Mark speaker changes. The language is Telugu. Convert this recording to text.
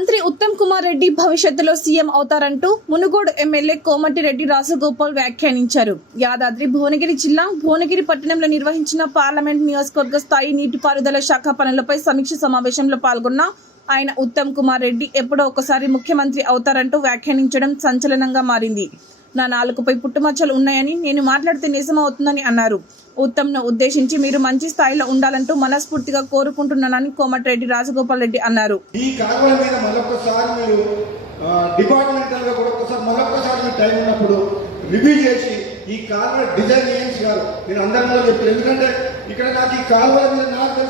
Speaker 1: మంత్రి ఉత్తమ్ కుమార్ రెడ్డి భవిష్యత్తులో సీఎం అవుతారంటూ మునుగోడు ఎమ్మెల్యే కోమటిరెడ్డి రాజగోపాల్ వ్యాఖ్యానించారు. యాదాద్రి భువనగిరి జిల్లా భువనగిరి పట్టణంలో నిర్వహించిన పార్లమెంట్ నియోజకవర్గ స్థాయి నీటిపారుదల శాఖ పనులపై సమీక్ష సమావేశంలో పాల్గొన్న ఆయన ఉత్తమ్ కుమార్ రెడ్డి ఎప్పుడో ఒకసారి ముఖ్యమంత్రి అవుతారంటూ వ్యాఖ్యానించడం సంచలనంగా మారింది. నా నాలుగుపై పుట్టుమచ్చలు ఉన్నాయని నేను మాట్లాడితే నిజమవుతుందని అన్నారు. ఉత్తమ్ను ఉద్దేశించి మీరు మంచి స్థాయిలో ఉండాలంటూ మనస్ఫూర్తిగా కోరుకుంటున్నానని కోమటిరెడ్డి రాజగోపాల్ రెడ్డి అన్నారు.
Speaker 2: ఈ మీద మరొకసారి మీరు డిపార్ట్మెంటల్గా కూడా ఒకసారి మరొకసారి మీరు టైం ఉన్నప్పుడు రివ్యూ చేసి ఈ కాలువ డిజైన్ చేయించి కాదు నేను అందరిలో చెప్తాను ఎందుకంటే ఇక్కడ నాకు ఈ కాలువల మీద నాకు